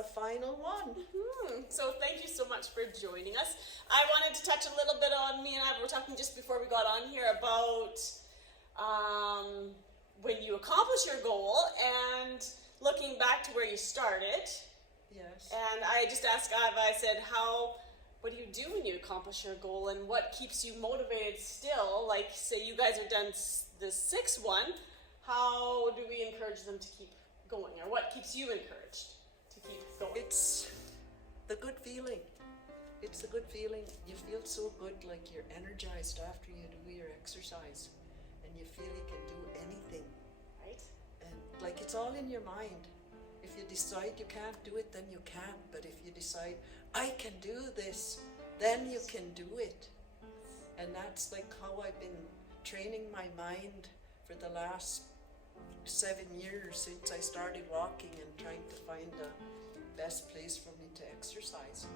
the final one. So thank you so much for joining us. I wanted to touch a little bit on, me and I were talking just before we got on here about when you accomplish your goal and looking back to where you started. Yes. And I just asked Iva, I said, what do you do when you accomplish your goal, and what keeps you motivated still? Like, say you guys are done the sixth one, how do we encourage them to keep going, or what keeps you encouraged to keep going? It's the good feeling. It's the good feeling. You feel so good, like you're energized after you do your exercise, and you feel you can do anything. Right? And like it's all in your mind. If you decide you can't do it, then you can't. But if you decide, I can do this, then you can do it. And that's like how I've been training my mind for the last 7 years since I started walking and trying to find the best place for me to exercise.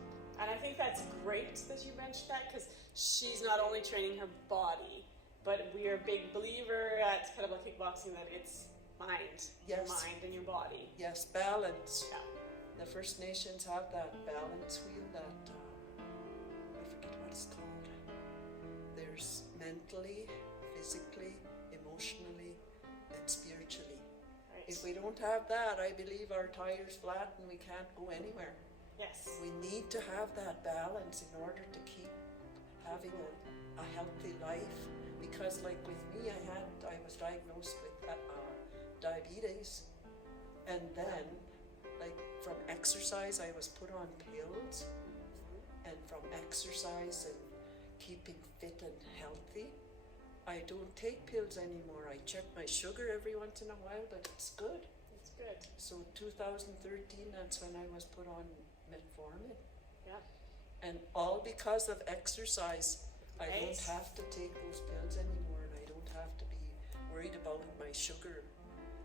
And I think that's great that you mentioned that, because she's not only training her body, but we are a big believer at Kettlebell Kickboxing that it's mind, Yes. your mind and your body. Yes, balance. Yeah. The First Nations have that balance wheel that, I forget what it's called. There's mentally, physically, emotionally, and spiritually. Right. If we don't have that, I believe our tire's flat and we can't go anywhere. Yes. We need to have that balance in order to keep having a healthy life. Because like with me, I was diagnosed with diabetes, and then like from exercise I was put on pills, and from exercise and keeping fit and healthy I don't take pills anymore. I check my sugar every once in a while, but it's good. It's good. So 2013, that's when I was put on metformin. Yeah. And all because of exercise. I Right. don't have to take those pills anymore, and I don't have to be worried about my sugar.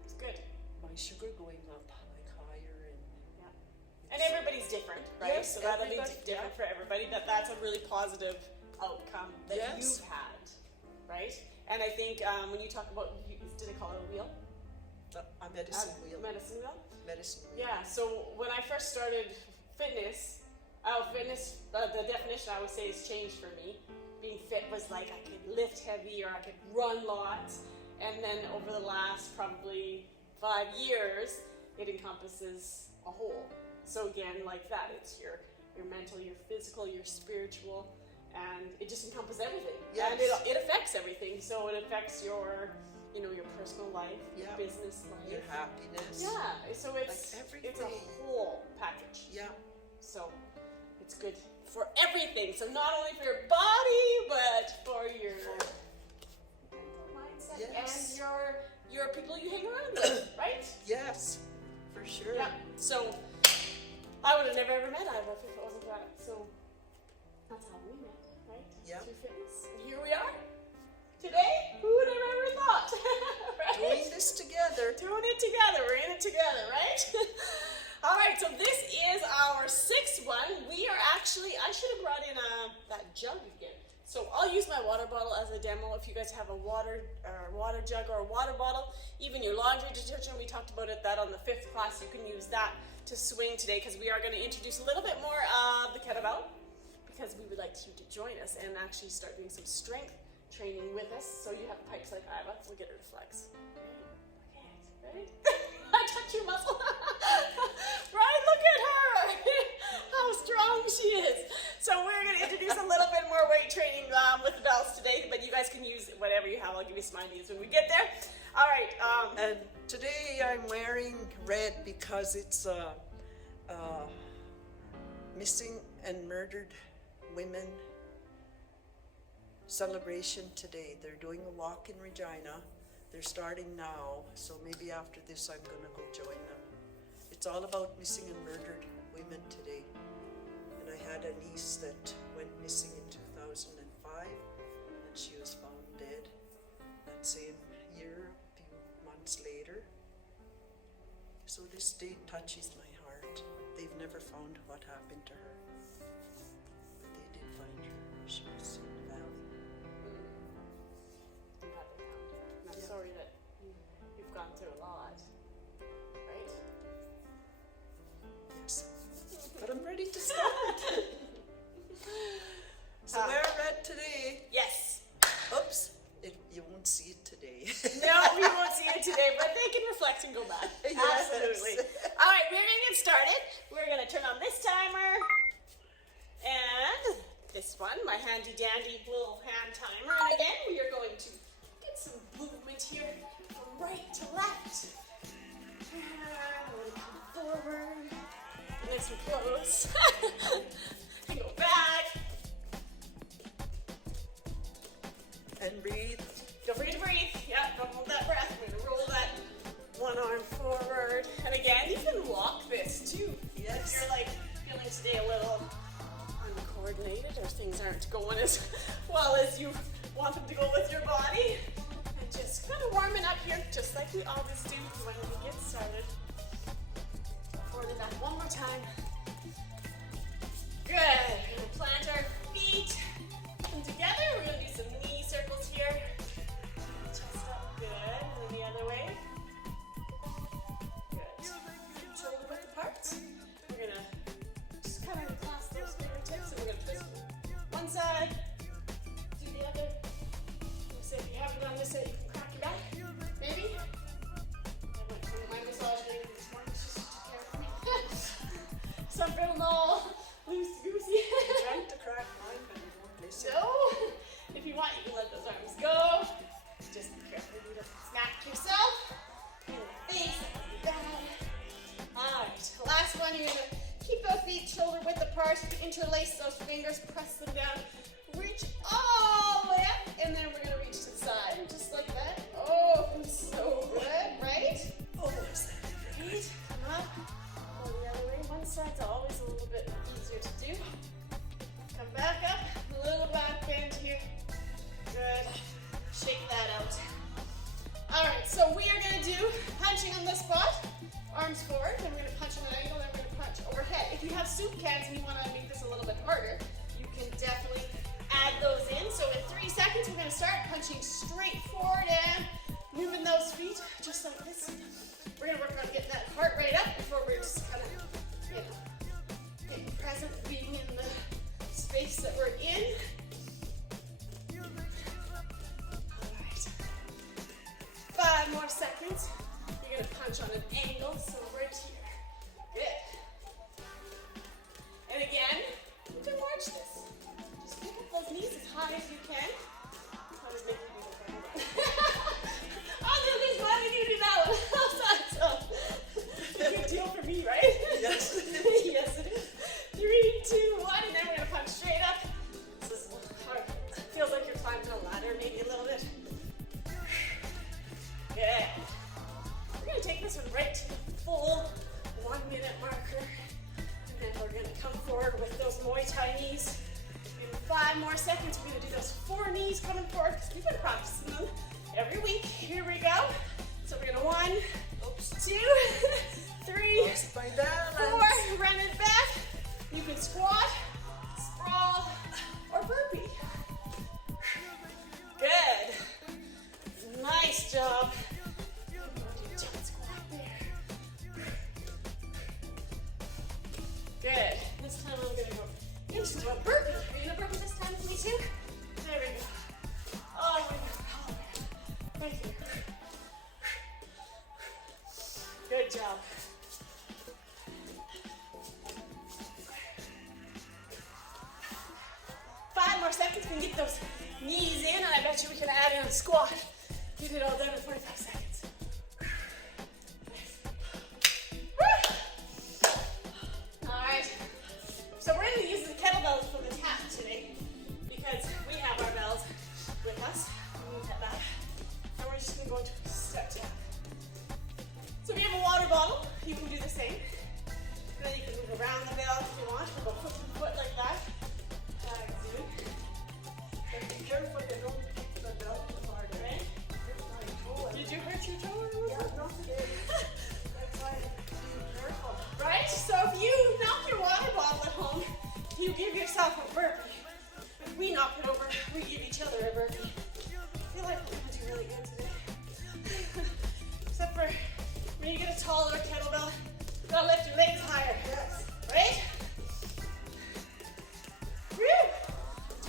It's good. My sugar going up like higher, and Yeah. And everybody's different, right? Yes, so that'll be everybody, different yeah. for everybody, but that's a really positive outcome that Yes. you've had, right? And I think when you talk about, did I call it a wheel? a medicine wheel. Medicine wheel? Medicine wheel. Yeah, so when I first started fitness, the definition I would say has changed for me. Being fit was like I could lift heavy or I could run lots. And then over the last probably 5 years, it encompasses a whole. So again, like that, it's your mental, your physical, your spiritual, and it just encompasses everything. Yes. And it affects everything. So it affects your personal life, your Yeah. business life. Your happiness. Yeah, so it's Like it's a everything. whole package. Yeah. So it's good for everything. So not only for your body, but for your mental mindset Yes. and your people you hang around with, right? Yes, for sure. Yeah. So I would have never ever met Iva if it wasn't for that. So that's how we met, right? Yeah. Through fitness. And here we are. Today, who would have ever thought? Right? Doing this together. Doing it together. We're in it together, right? All right, so this is our sixth one. We are actually, I should have brought in that jug again. So I'll use my water bottle as a demo. If you guys have a water jug or a water bottle, even your laundry detergent, we talked about that on the 5th class. You can use that to swing today, because we are going to introduce a little bit more of the kettlebell, because we would like you to join us and actually start doing some strength training with us. So you have pipes like Iva. We'll get her to flex. Ready? I touch your muscle. Right? Look at her. How strong she is. So we're going to introduce a little bit more weight training with the bells today, but you guys can use whatever you have. I'll give you some ideas when we get there. All right. And today I'm wearing red because it's missing and murdered women celebration today. They're doing a walk in Regina. They're starting now, so maybe after this I'm going to go join them. It's all about missing and murdered women today. And I had a niece that went missing in 2005, and she was found dead that same year, a few months later. So this day touches my heart. They've never found what happened to her. But they did find her. She was in the valley. I'm glad they found her. And I'm Yeah. sorry that you've gone through a lot. Right? Yes. one, my handy dandy little hand timer. And again, we are going to get some movement here from right to left. And we're going to come forward. Nice and close. And go back. And breathe. Feel free to breathe. Yeah, don't hold that breath. We're going to roll that one arm forward. And again, you can walk this too. Yes. If you're like feeling today a little uncoordinated or things aren't going as well as you want them to go with your body. And just kind of warming up here, just like we always do when we get started. Forward and back one more time. Good. We're going to plant our feet together. We're going to do some knee circles here. Chest up. Good. And then the other way. Good. Shoulder width apart. We're going to just kind of clasp those fingertips and we're going to twist one side, do the other. So if you haven't done this yet, you can crack your back. Maybe. I went to my massage lady this morning. She just took care of me. So I'm feeling all loosey-goosey. Trying to crack mine, but you won't listen. So, if you want, you can let those arms go. Just be careful you don't smack yourself in the face. That would be bad. Alright, last one. You're going to keep those feet shoulder width apart. Interlace those fingers, press them down. Reach all the way up, and then we're going to reach to the side. Just like that. Oh, feels so good, right? Oh, is that Right? Come up. Go the other way. One side's always a little bit easier to do. Come back up. A little back bend here. Good. Shake that out. Alright, so we are going to do punching on the spot. Arms forward. Then we're going to punch on an angle. Then we're going to punch overhead. If you have soup cans and you want to make this a little bit harder, you can definitely add those in. So in 3 seconds, we're going to start punching straight forward and moving those feet just like this. We're going to work on getting that heart rate up before we're just kind of, getting present, being in the space that we're in. All right. 5 more seconds. You're going to punch on an angle, so right here. Good. And again, you can march this. Just pick up those knees as high as you can. I was making you do that. I'll do this one and you do that one. How's that sound? Big deal for me, right? Yes. Yes, it is. 3, 2, 1, and then we're going to punch straight up. This is hard. Feels like you're climbing a ladder maybe a little bit. Good. We're going to take this one right to the full 1 minute marker. And then we're going to come forward with those Muay Thai knees. In 5 more seconds, we're going to do those 4 knees coming forward because we've been practicing them every week. Here we go. So we're going to 1, 2, 3, Lost my balance. 4. Run it back. You can squat, sprawl, or burpee. Good. Nice job. Jump squat there. Good. This time I'm going to go into a burpee. Are you going to burpee this time with me too? There we go. Oh, my God. Right here. Good job. 5 more seconds, we can get those knees in, and I bet you we can add in a squat. Get it all done in 45 seconds. All right. So we're going to use the kettlebells for the tap today because we have our bells with us. Move that back. And we're just going to go into a step tap. So if you have a water bottle, you can do the same. And then you can move around the bell if you want. We'll go foot to foot like that. But be careful you don't kick the belt too hard, right? Did you hurt your toe? Yeah, not today. That's why I'm being careful. Right? So if you knock your water bottle at home, you give yourself a burpee. If we knock it over, we give each other a burpee. I feel like we're going to do really good today. Except for when you get a taller kettlebell, you gotta lift your legs higher. Yes. Right? Woo!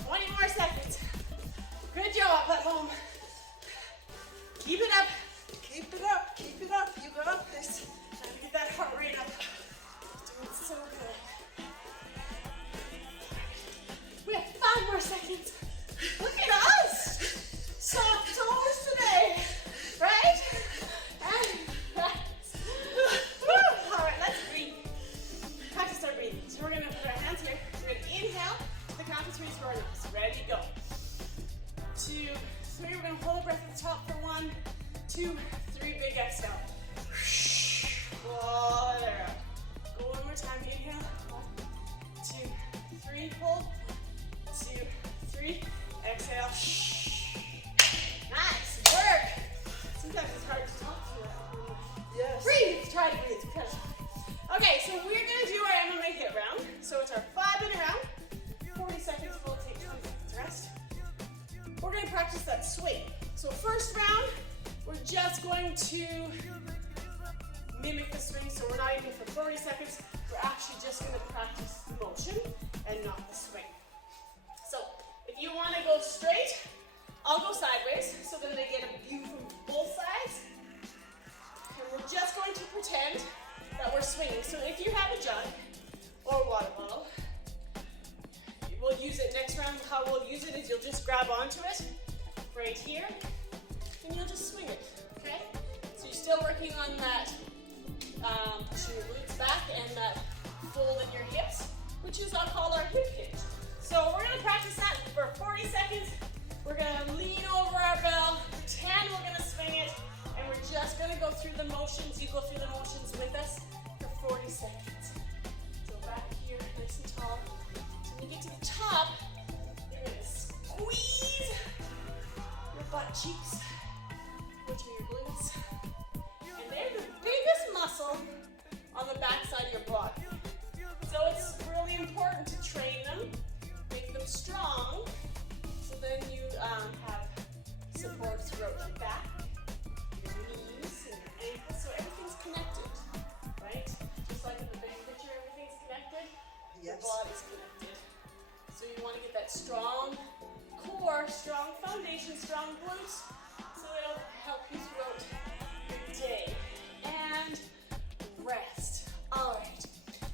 20 more seconds. Good job at home. Keep it up. Keep it up. Keep it up. You got this. Time to get that heart rate up. Doing so good. We have 5 trees for our nose. Ready, go. 2, 3. We're going to hold our breath at the top for 1, 2, 3. Big exhale. Blow it out. Go one more time. Inhale. 1, 2, 3. Hold. 2, 3. Exhale. Nice work. Sometimes it's hard to talk to that. Yes. Breathe. Try to breathe. Okay, so we're going to do our Mma Hit Round. So it's our 5-minute round. 40 seconds. We'll take 20 seconds rest. We're going to practice that swing. So first round, we're just going to mimic the swing. So we're not even for 40 seconds. We're actually just going to practice the motion and not the swing. So if you want to go straight, I'll go sideways. So then they get a view from both sides. And we're just going to pretend that we're swinging. So if you have a jug or a water bottle, we'll use it next round. How we'll use it is you'll just grab onto it right here and you'll just swing it, okay? So you're still working on that, pushing your glutes back and that fold in your hips, which is I'll call our hip hinge. So we're gonna practice that for 40 seconds. We're gonna lean over our bell, pretend we're gonna swing it, and we're just gonna go through the motions. You go through the motions with us for 40 seconds. So back here, nice and tall. So when you get to the top, you're gonna squeeze your butt cheeks, which are your glutes. And they're the biggest muscle on the back side of your body. So it's really important to train them, make them strong, so then you have support throughout your back, your knees, and your ankles, so everything's connected, right? Just like in the big picture, everything's connected, your body's connected. So you want to get that strong core, strong foundation, strong glutes, so it'll help you throughout your day. And rest. All right.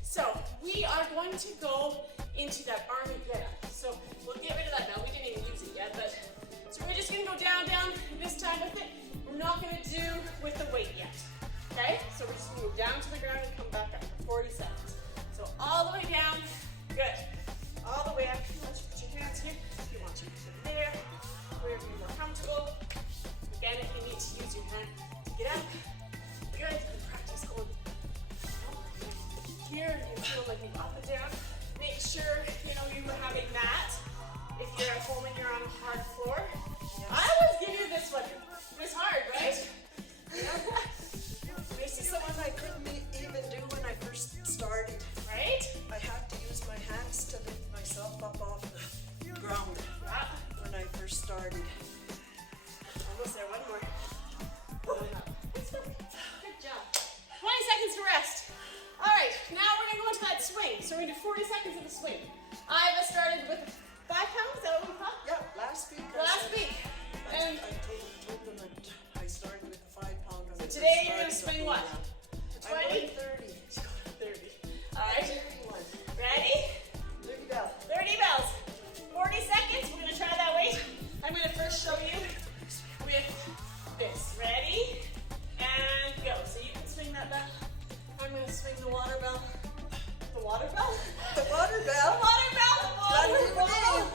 So we are going to go into that army get-up. So we'll get rid of that now. We didn't even use it yet, but so we're just going to go down, this time with it. We're not going to do with the weight yet, okay? So we're just going to go down to the ground and come back up for 40 seconds. So all the way down, good. All the way up. If you want to put your hands here, if you want to put them there, wherever you're more comfortable. Again, if you need to use your hand to get up, good. And practice going here. You feel like you up and down. Make sure, you have a mat. If you're at home and you're on a hard floor. Yes. I always give you this one. It was hard, right? This is something I couldn't even do when I first started. Right? I had to use my hands to lift myself up off the ground when I first started. Almost there, one more. Good job. 20 seconds to rest. All right, now we're gonna go into that swing. So we're gonna do 40 seconds of the swing. Iva started with 5 pounds, is that what we caught? Yeah, last week. And I told them that I started with the 5 pound. So today you're gonna swing what? 20? I'm going 30. 30. All right. 31. Ready? 30 bells. 30 bells. 40 seconds. We're gonna try that weight. I'm gonna first show you with this. Ready? And go. So you can swing that bell. I'm gonna swing the water bell. The water bell? The water bell? The water bell! The water That's bell! your name.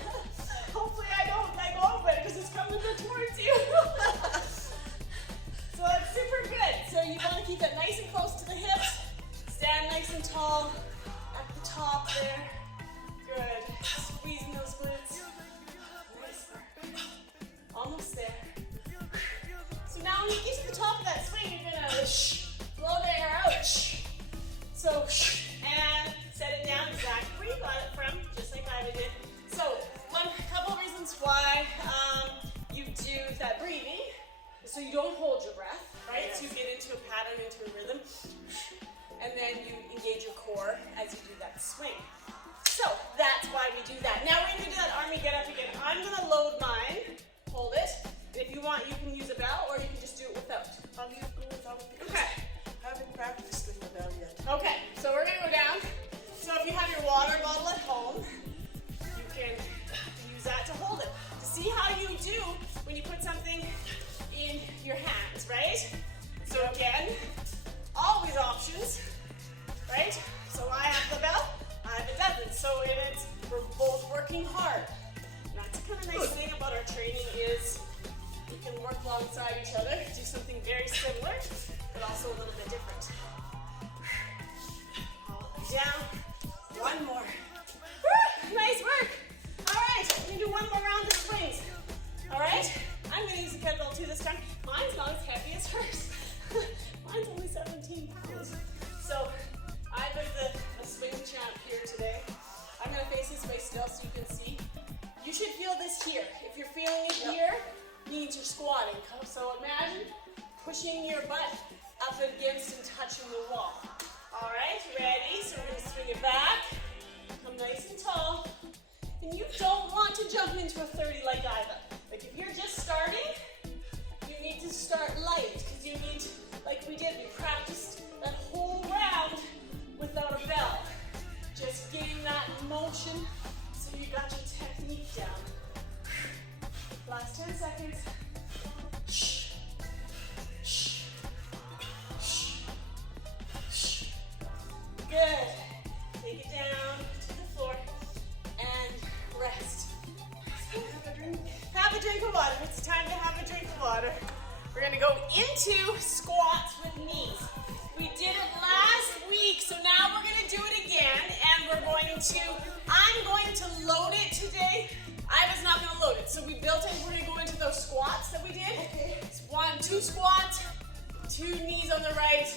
Hopefully I don't let go of it because it's coming towards you. So that's super good. So you want to keep it nice and close to the hips. Stand nice and tall at the top there. Good. Squeezing those glutes. Nice work. Almost there. So now when you get to the top of that swing, you're gonna blow the air out. So, and set it down exactly where you got it from, just like I did. So, couple reasons why you do that breathing, so you don't hold your breath, right? Yes. So you get into a pattern, into a rhythm, and then you engage your core as you do that swing. So that's why we do that. Now we're gonna do that army get up again. I'm gonna load mine, hold it. If you want, you can use a bell, or you can just do it without. I'll go without because okay. I haven't practiced with the bell yet. Okay, so we're gonna go down. So if you have your water bottle at home, you can use that to hold it. To see how you do when you put something in your hands, right? So again, always options, right? So I have the bell, I have a dozen. So we're both working working hard. And that's the kind of nice thing about our training is we can work alongside each other, do something very similar, but also a little bit different. Down. One more. Woo, nice work. All right, we're gonna do one more round of swings. All right, I'm gonna use the kettlebell too this time. Mine's not as heavy as hers. Mine's only 17 pounds. So I was a swing champ here today. I'm gonna face this way still so you can see. You should feel this here. If you're feeling it here, means you're squatting. So imagine pushing your butt up against and touching the wall. All right, ready? So we're gonna swing it back. Come nice and tall. And you don't want to jump into a 30 like Iva. Like if you're just starting, you need to start light because you need, like we did, we practiced that whole round without a bell. Just getting that motion so you got your technique down. Last 10 seconds. Shh. Shh. Shh. Shh. Good. Take it down to the floor and rest. Have a drink. Have a drink of water. It's time to have a drink of water. We're gonna go into squats with knees. We did it last week, so now we're gonna do it again, and I'm going to load it today. I was not gonna load it, so we built it. We're gonna go into those squats that we did. Okay. It's 1, 2 squats, 2 knees on the right,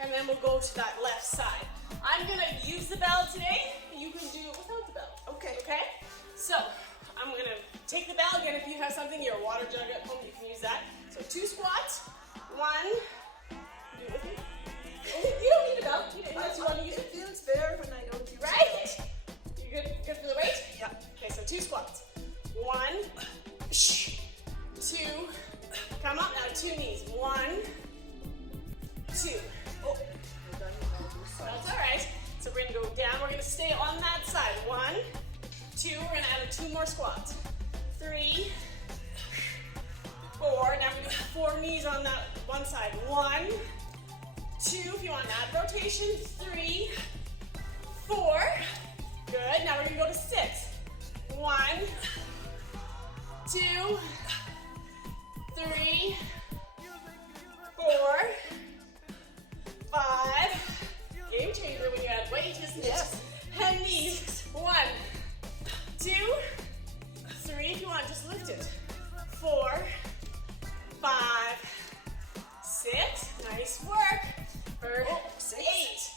and then we'll go to that left side. I'm gonna use the bell today. You can do it without the bell. Okay. Okay? So, I'm gonna take the bell again. If you have something, your water jug at home, you can use that. So 2 squats, 1, do it with me. You don't need a bell, unless you want to use it. It feels better when I don't use it. Right? You good for the weight? Yeah. Okay, so 2 squats. 1, 2, come up now, 2 knees. 1, 2. Oh, we're done with all those sides. That's all right. So we're gonna go down. We're gonna stay on that side. 1, 2. We're gonna add 2 more squats. 3, 4. Now we're gonna do 4 knees on that one side. 1, 2. If you want that rotation. 3, 4. Good. Now we're gonna go to 6. 1, 2, 3, 4, 5. Game changer when you add weight, isn't it? Yes. And knees. 1, 2, 3. If you want, just lift it. 4, 5, 6. Nice work. For 8.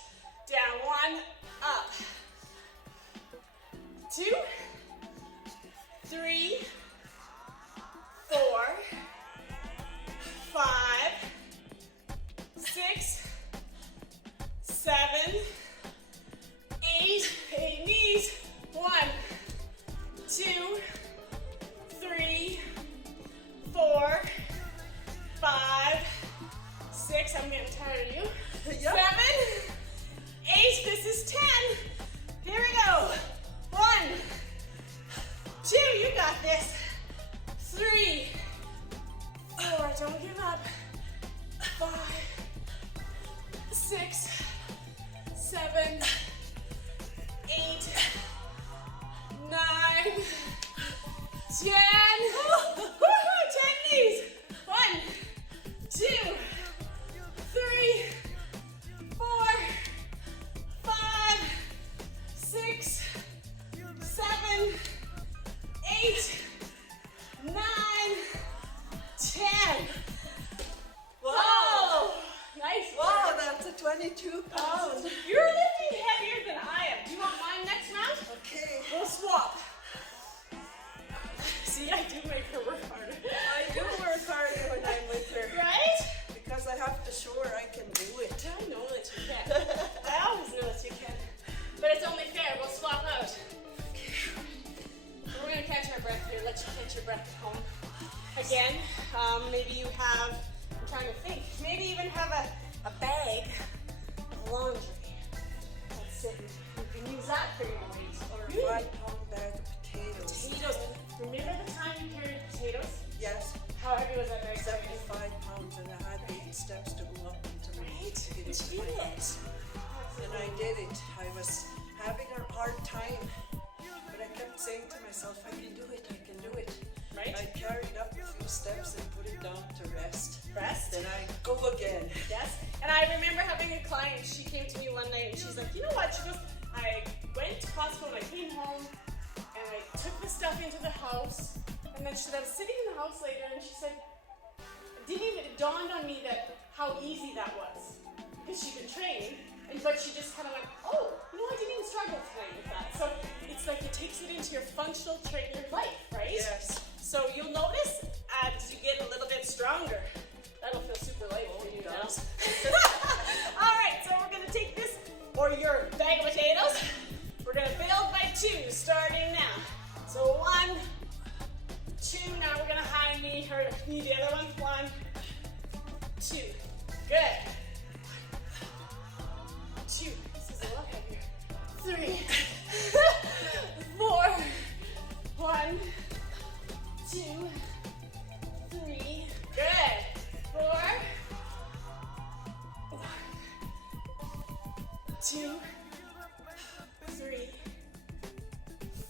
Down. 1, up. 2, 3, 4, 5, 6, 7, 8. 8 knees. 1, 2, 3, 4, 5, 6. I'm getting tired of you. Yep. 7, 8. This is 10. Here we go. 1, 2. You got this. 3, 4. Don't give up. 5, 6, 7, 8, 9, 10. 10 knees. 1, 2, 3, 4, 5, 6, 7, 8, 9, 10. Wow. Nice. Wow, that's a 22 pounds. You're lifting heavier than I am. Do you want mine next round? Okay. We'll swap. See, I do make her work harder. I do work harder when I'm with her. Right? Because I have to show her I can do it. I know that you can. I always know that you can. But it's only fair. We'll swap out. We're going to catch our breath here. Let you catch your breath at home. Again, maybe you have, I'm trying to think, maybe even have a bag of laundry. That's it. You can use that for your weight. Or a 5-pound bag of potatoes. Potatoes. Remember the time you carried potatoes? Yes, How heavy was that bag? 75 pounds, and I had 8 steps to go up into my Right? to get You it did to my it. house. And I did it. I was having a hard time, but I kept saying to myself, I can do it, I can do it. Right? I carried up a few steps and put it down to rest. Rest. Then I go again. Yes. And I remember having a client, she came to me one night and she's like, you know what? She goes, I went to Costco and I came home and I took the stuff into the house. And then she said, I was sitting in the house later and she said, it dawned on me that how easy that was. Because she'd been training, but she just kind of went, oh, you know, I didn't even struggle tonight with that. So it's like it takes it into your functional training life, right? Yes. So you'll notice as you get a little bit stronger, that'll feel super light for you now. All right, so we're gonna take this, or your bag of potatoes. We're gonna build by 2, starting now. So 1, 2, now we're gonna high knee her, knee the other one. 1, 2, good. 2, this is a lot heavier. 3, 4, 1, 2, 3, good. 4, 2, 3,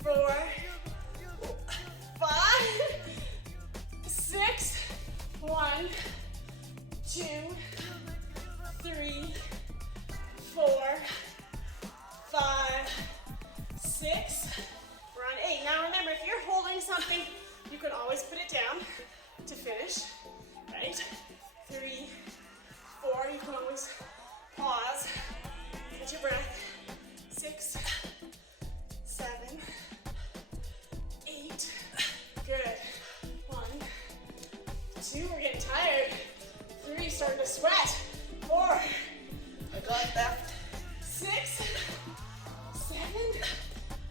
4, 5, 6, 1, 2, 3, 4, 5, 6. We're on 8. Now remember, if you're holding something, you can always put it down to finish, right? 3, 4, you can always pause, get your breath. 6, 7, 8, good. 1, 2, we're getting tired. 3, starting to sweat. 4, I got left. 6, 7,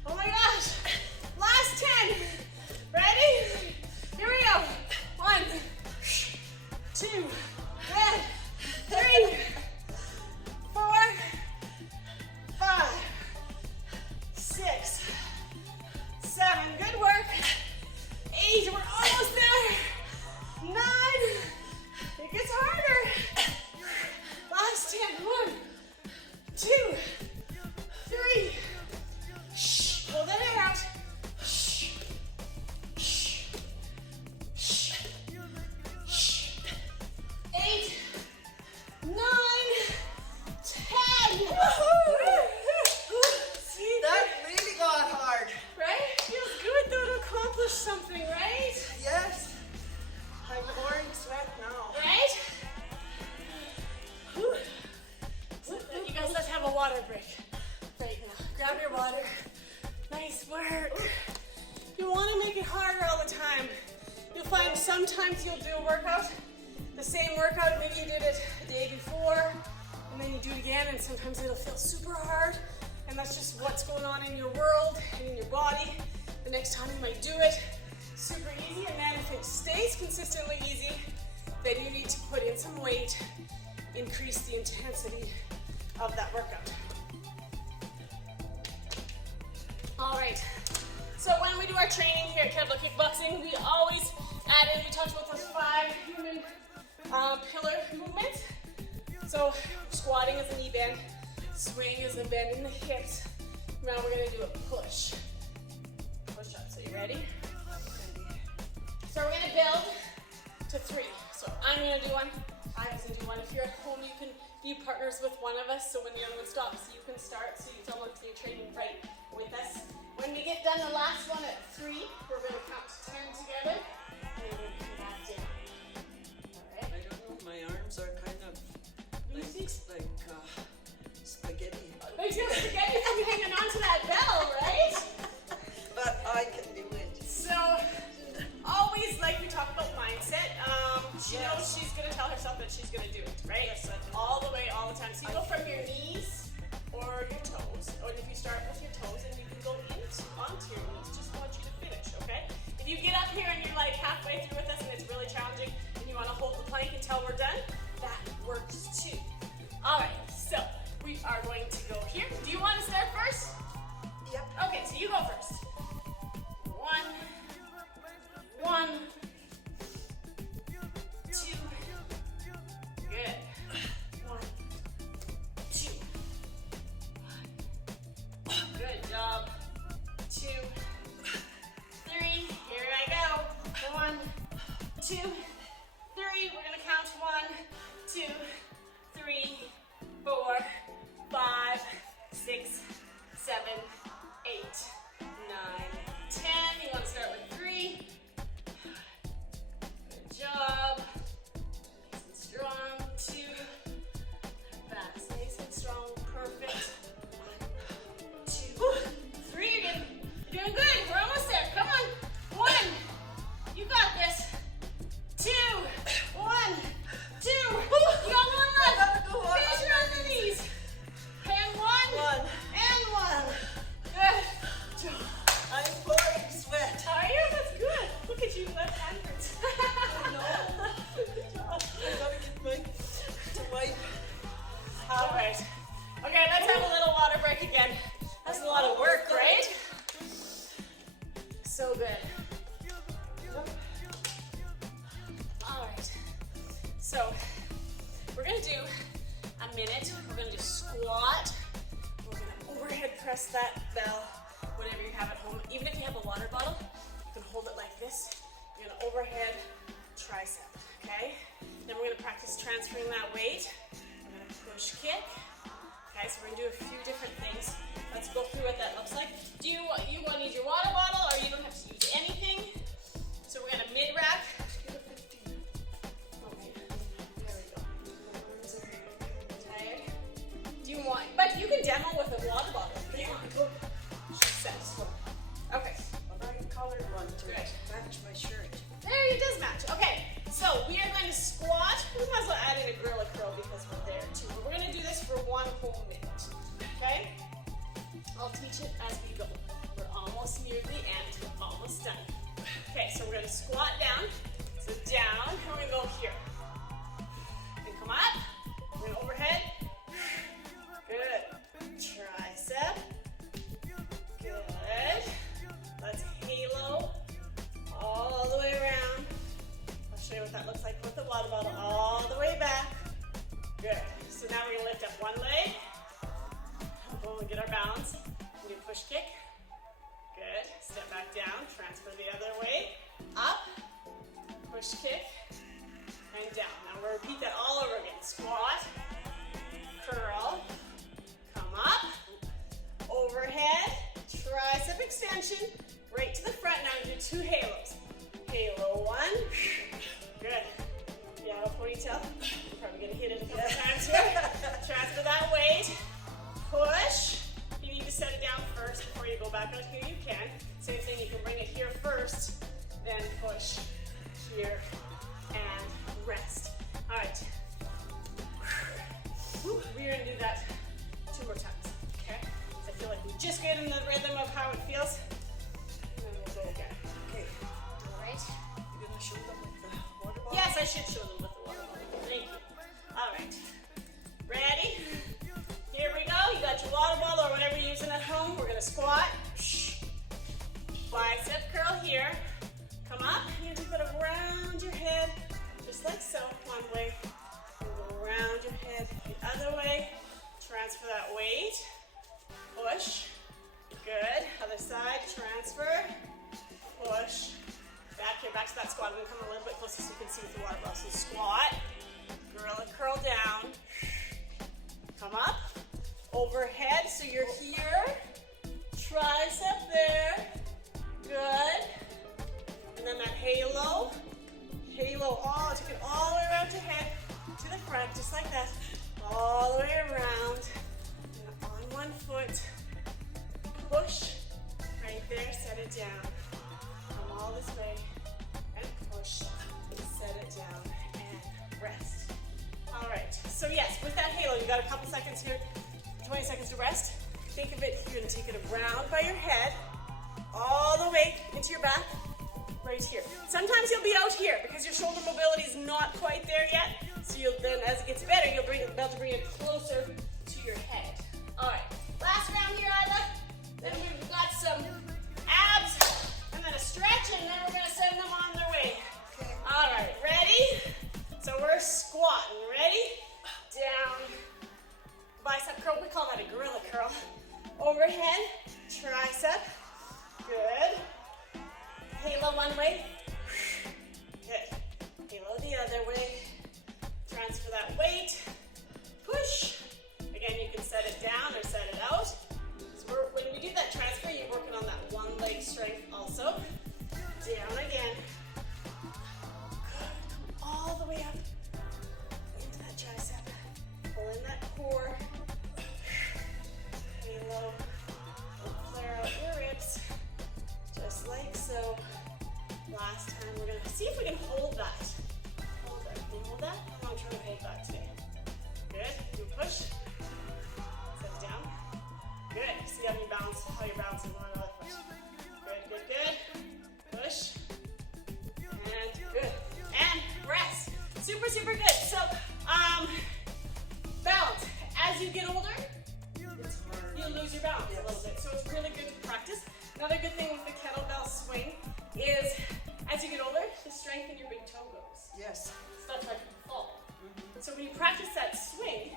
oh my gosh. Last 10. Ready? Here we go. 1, 2, good. 3, 4, 5, 6, 7, good work. 8, we're almost there. 9, it gets harder. Last 10, 1, 2, 3, pull that air out. 8, 9, 10. See, That really got hard. right? Feels good though to accomplish something, right? Yes. I'm pouring sweat now. Right? Whew. So, you guys, let's have a water break right now. Grab your water. Nice work. You want to make it harder all the time. You'll find sometimes you'll do a workout, the same workout, maybe you did it the day before, and then you do it again, and sometimes it'll feel super hard, and that's just what's going on in your world and in your body. The next time you might do it super easy, and then if it stays consistently easy, then you need to put in some weight, increase the intensity of that workout. All right, so when we do our training here at Kettlebell Kickboxing, we always add in, we talked about those 5 human pillar movements. So squatting is a knee bend, swing is a bend in the hips. Now we're gonna do a push. Push up, so you ready? So we're gonna build to 3. So I'm gonna do one, I'm gonna do one. If you're at home, you can be partners with one of us, so when the other one stops, you can start, so you tell them you're training right with us. When we get done the last one at 3, we're gonna count to 10 together, and then we're gonna come back down. All right? I don't know, my arms are kind of like spaghetti. Makes you spaghetti from hanging on to that bell, right? But I can do it. So, always like we talk about mindset, she knows she's gonna tell herself that she's gonna do it, right? Yes, I do. All the way, all the time. So you go from your knees or your toes, or if you start with your toes and you can go onto your knees, just want you to finish, okay? If you get up here and you're like halfway through with us and it's really challenging and you wanna hold the plank until we're done, that works too. All right, so we are going to go here. Do you wanna start first? Yep. Okay, so you go first. 1, 2, good. 1, 2, good job. 2, So good. All right. So we're gonna do a minute. We're gonna do squat. We're gonna overhead press that bell, whatever you have at home. Even if you have a water bottle, you can hold it like this. You're gonna overhead tricep, okay? Then we're gonna practice transferring that weight. We're gonna push kick. Okay, so we're gonna do a few different things. Let's go through what that looks like. Do you want to use your water bottle, or you don't have to use anything? So we're gonna mid rack. Okay, there we go. Tired? Do you want? But you can demo with a water bottle. If you want. She says. Okay. A bright colored one to match my shirt. There, it does match. Okay, so we are going to squat. We might as well add in a gorilla curl because we're there too. But we're going to do this for 1 whole minute. Okay? I'll teach it as we go. We're almost near the end. We're almost done. Okay, so we're going to squat down. So down, and we're going to go here. And come up. We're going to overhead. Good. Tricep. Good. Let's halo all the way around. I'll show you what that looks like with the water bottle all the way back. Good. So now we're going to lift up one leg. We'll get our balance. We do push kick. Good. Step back down. Transfer the other way. Up. Push kick. And down. Now we'll repeat that all over again. Squat. Curl. Come up. Overhead. Tricep extension. Right to the front. Now we do 2 halos. Halo 1. Good. You have a ponytail. You're probably going to hit it a couple times here. Transfer that weight. Push. If you need to set it down first before you go back out here, you can. Same thing, you can bring it here first, then push here and rest. All right. We're going to do that 2 more times, okay? I feel like we just get in the rhythm of how it feels. And then we'll go again. Okay. All right. You're gonna show them with the water bottle? Yes, I should show them with the water bottle. Thank you. All right. Ready? Here we go. You got your water bottle or whatever you're using at home. We're going to squat. Bicep curl here. Come up. You're going to put it around your head, just like so. One way. And go around your head the other way. Transfer that weight. Push. Good. Other side. Transfer. Push. Back here. Back to that squat. I'm going to come a little bit closer so you can see with the water bottle. So squat. Gorilla curl down. Come up. Overhead, so you're here. Tricep there. Good. And then that halo. Halo all, took it all the way around to head, to the front, just like that. All the way around. And on one foot. Push. Right there, set it down. Come all this way. And push. Set it down. And rest. All right, so yes, with that halo, you got a couple seconds here, 20 seconds to rest. Think of it, you're gonna take it around by your head, all the way into your back, right here. Sometimes you'll be out here because your shoulder mobility is not quite there yet. So you'll then, as it gets better, you'll be able to bring it closer to your head. All right, last round here, Iva. Then we've got some abs, and then a stretch, and then we're gonna send them on their way. Okay. All right, ready? So we're squatting. Ready? Down. Bicep curl. We call that a gorilla curl. Overhead. Tricep. Good. Halo one way. Good. Halo the other way. Transfer that weight. Push. Again, you can set it down or set it out. So when we do that transfer, you're working on that one leg strength also. Down again. All the way up into that tricep. Pull in that core. Halo. Flare out your ribs. Just like so. Last time we're going to see if we can hold that. Hold that. Can you hold that? I'm trying to hold that today. Good. Do a push. Set it down. Good. See how you're balancing one another foot. Good, good, good. Push. And good. And rest. Super, super good. So, balance. As you get older, you'll lose your balance a little bit. So it's really good to practice. Another good thing with the kettlebell swing is as you get older, the strength in your big toe goes. Yes. So that's why people fall. So when you practice that swing,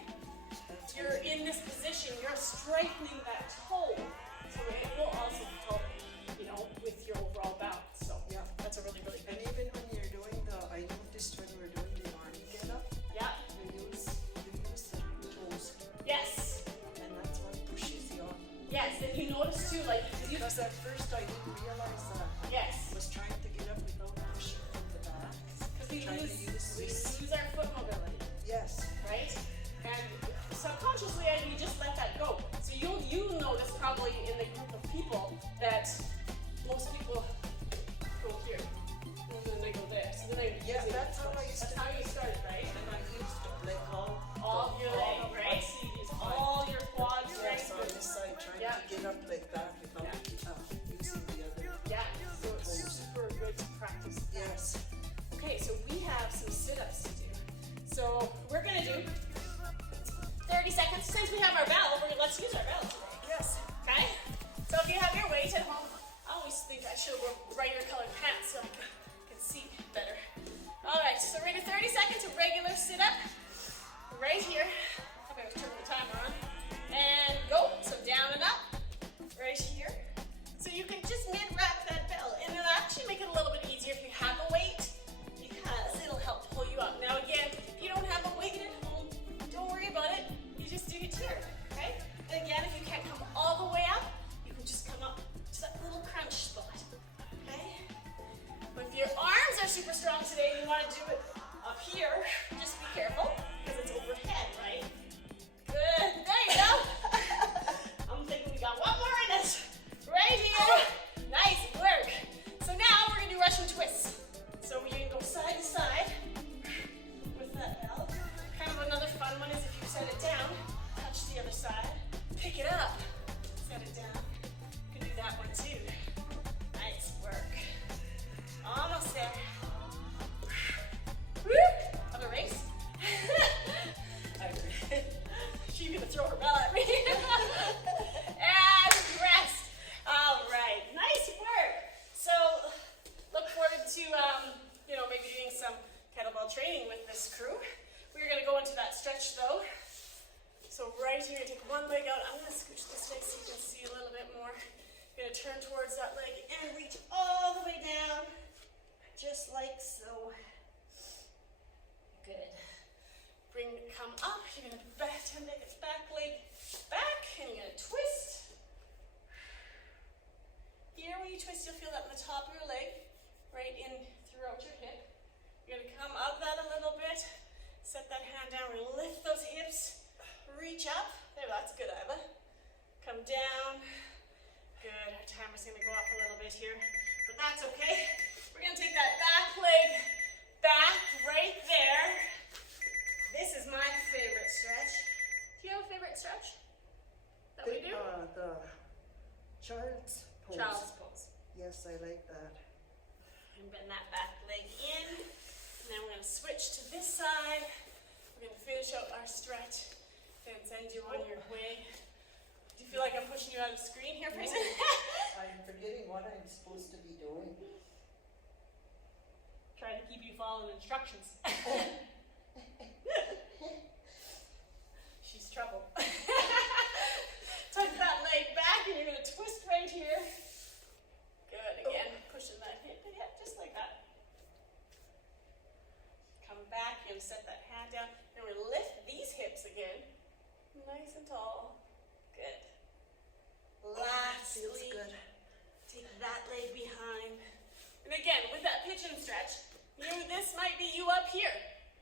you're in this position, you're strengthening that toe. So it will also help, with your overall balance. So Yeah. that's a really, really And good. even when you're doing I noticed when we're doing the army get up, Yeah. you use the toes, Yes. and that's what pushes you up. Yes. And you notice too, like, Because at first I didn't realize that. yes. I was trying to get up without pushing from the back. Because we Trying to use this. lose our foot mobility, Yes. right? And subconsciously, you just let that go. So you notice probably in the group of people that most people go here, and then they go there. So then they Yeah, that's how I used That's to how do you it. started, right? And I used like All of your leg, of right? my- So you use all your quad strength. Yes, on this side, trying Yeah. to get up like that without using the other. Yeah. So it's super good to practice. Yes. Okay, so we have some sit-ups to do. So we're gonna do 30 seconds. Since we have our bell, let's use our bell today. Yes. Okay? So if you have your weight at home, I always think I should wear brighter colored pants so I can see better. Alright, so we're gonna do 30 seconds of regular sit-up. Right here. I'm gonna turn the timer on. And go. So down and up. Right here. So you can just mid-wrap that bell. And it'll actually make it a little bit easier if you have a weight, because it'll help pull you up. Now again, if you don't have a weight at home, don't worry about it. You just do it here, okay? And again, if you can't come all the way up, you can just come up to that little crunch spot, okay? But if your arms are super strong today and you want to do it up here, just be careful, because it's overhead, right? Good, there you go. I'm thinking we got one more in us. Right here. Nice work. So now we're going to do Russian twists. So you can go side to side with that bell. Kind of another fun one is if you set it down, touch the other side, pick it up, set it down. You can do that one too. Nice work. Almost there. Woo! Of a race. She's going to throw her bell at me. And rest. All right. Nice work. So look forward to maybe doing some kettlebell training with this crew. We're going to go into that stretch though. So right here, take one leg out. I'm going to scooch this way so you can see a little bit more. You're going to turn towards that leg and reach all the way down, just like so. Good. Come up. You're going to take its back leg back, and you're going to twist. Here, when you twist, you'll feel that in the top of your leg, right in throughout your hip. You're going to come up that a little bit. Set that hand down. We're going to lift those hips. Reach up. There, that's good, Iva. Come down. Good. Our timer's going to go up a little bit here, but that's okay. We're going to take that back leg back right there. This is my favorite stretch. Do you have a favorite stretch that we do? The child's pose. Child's pose. Yes, I like that. And bend that back leg in. And then we're going to switch to this side. We're going to finish out our stretch and send you on your way. Do you feel like I'm pushing you out of the screen here, Fraser? I'm forgetting what I'm supposed to be doing. Trying to keep you following instructions. She's trouble. Tuck that leg back and you're going to twist right here. Good. Again, pushing that hip ahead just like that. Come back and set that hand down. And we're going to lift these hips again. Nice and tall. Good. Lastly, Feels good. take that leg behind. And again, with that pitch and stretch, this might be you up here.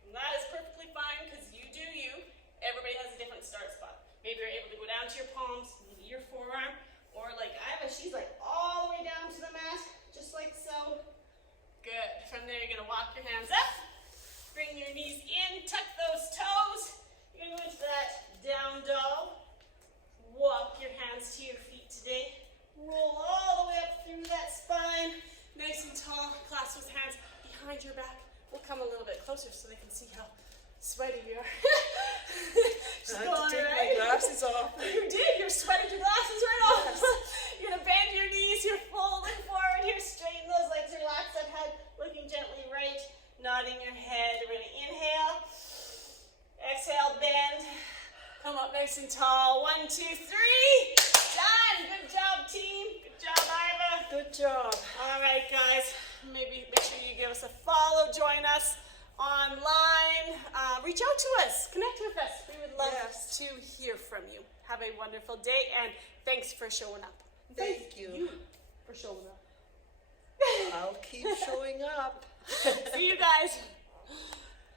And that is perfectly fine because you do you. Everybody has a different start spot. Maybe you're able to go down to your palms, maybe your forearm, or like Iva, she's like all the way down to the mat, just like so. Good. From there, you're going to walk your hands up, bring your knees in, tuck those toes. You're going to go into that down dog. Walk your hands to your feet today. Roll all the way up through that spine. Nice and tall. Clasp those hands behind your back. We'll come a little bit closer so they can see how sweaty we are. I have to take my glasses off. You did. You're sweating your glasses right off. You're going to bend your knees. You're folding forward here. Straighten those legs nice and tall. 1, 2, 3. Done. Good job, team. Good job, Iva. Good job. All right, guys. Maybe make sure you give us a follow. Join us online. Reach out to us. Connect with us. We would love Yes. to hear from you. Have a wonderful day, and thanks for showing up. Thank you. For showing up. I'll keep showing up. See you guys.